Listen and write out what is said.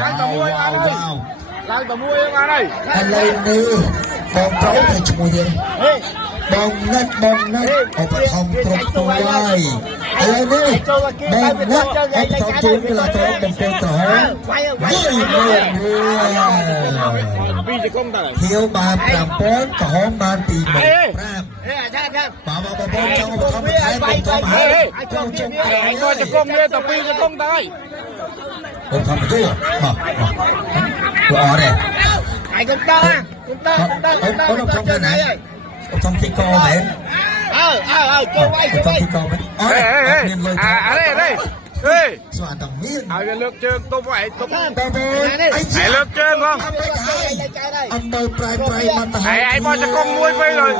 ឡើងតមួយមកហើយឡើងតមួយមកហើយឥឡូវនេះបងប្រុសទៅឈ្មោះទៀតបងណាត់ឧបត្ថម្ភគ្រប់ទូហើយឥឡូវនេះបងណាត់ឧបត្ថម្ភជូនទៅដល់បងប្រុសក្រហមពីជង្គង់តើខៀវបាន5000ក្រហមបាន25000អាចារ្យបងប្អូនចង់ឧបត្ថម្ភថែមបងប្អូនហើយចូលជុំក្រោយក៏ជង្គង់នេះទៅពីជង្គង់តើឧបត្ថម្ភទៅបាទអរទេឯកុំតើអូនខ្ញុំទៅណាឧបត្ថម្ភទីកមែនចូលវាយទីកមែនអរមានលុយស្វាតមានឲ្យវាលើកជើងទុំឯងទុំបងប្អូនឯងលើកជើងផងអំបើប្រៃមកទៅឯងមកជង្គង់មួយវិញហើយ